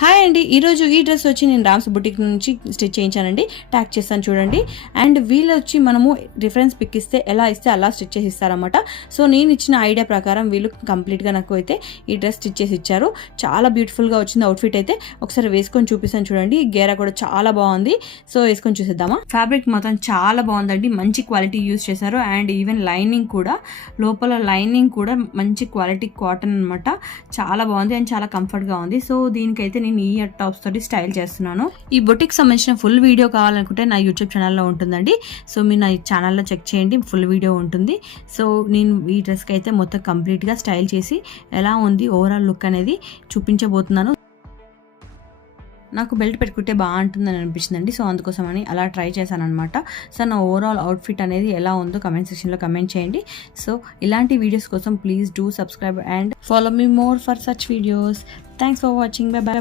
Hi అండి, ఈరోజు ఈ డ్రెస్ వచ్చి నేను రామ్స్ బుటిక్ నుంచి స్టిచ్ చేయించానండి. ట్యాగ్ చేస్తాను చూడండి. అండ్ వీళ్ళు వచ్చి మనము రిఫరెన్స్ పిక్ ఇస్తే ఎలా ఇస్తే అలా స్టిచ్ చేసి ఇస్తారన్నమాట. సో నేను ఇచ్చిన ఐడియా ప్రకారం వీళ్ళు కంప్లీట్గా నాకు అయితే ఈ డ్రెస్ స్టిచ్ చేసి ఇచ్చారు. చాలా బ్యూటిఫుల్గా వచ్చింది అవుట్ఫిట్ అయితే. ఒకసారి వేసుకొని చూపిస్తాను చూడండి. గేరా కూడా చాలా బాగుంది. సో వేసుకొని చూసేద్దామా. ఫ్యాబ్రిక్ మాత్రం చాలా బాగుందండి. మంచి క్వాలిటీ యూజ్ చేశారు. అండ్ ఈవెన్ లైనింగ్ కూడా, లోపల లైనింగ్ కూడా మంచి క్వాలిటీ కాటన్ అనమాట. చాలా బాగుంది అండ్ చాలా కంఫర్ట్గా ఉంది. సో దీనికైతే నేను ఈ టాప్స్ తోటి స్టైల్ చేస్తున్నాను. ఈ బొటిక్ సంబంధించిన ఫుల్ వీడియో కావాలనుకుంటే నా యూట్యూబ్ ఛానల్లో ఉంటుందండి. సో మీరు నా ఛానల్లో చెక్ చేయండి, ఫుల్ వీడియో ఉంటుంది. సో నేను ఈ డ్రెస్కి అయితే మొత్తం కంప్లీట్గా స్టైల్ చేసి ఎలా ఉంది ఓవరాల్ లుక్ అనేది చూపించబోతున్నాను. నాకు బెల్ట్ పెట్టుకుంటే బాగుంటుందని అనిపించిందండి. సో అందుకోసమని అలా ట్రై చేశాను అనమాట. సో నా ఓవరాల్ అవుట్ఫిట్ అనేది ఎలా ఉందో కమెంట్ సెక్షన్లో కమెంట్ చేయండి. సో ఇలాంటి వీడియోస్ కోసం please do subscribe and follow me more for such videos. Thanks for watching. By by.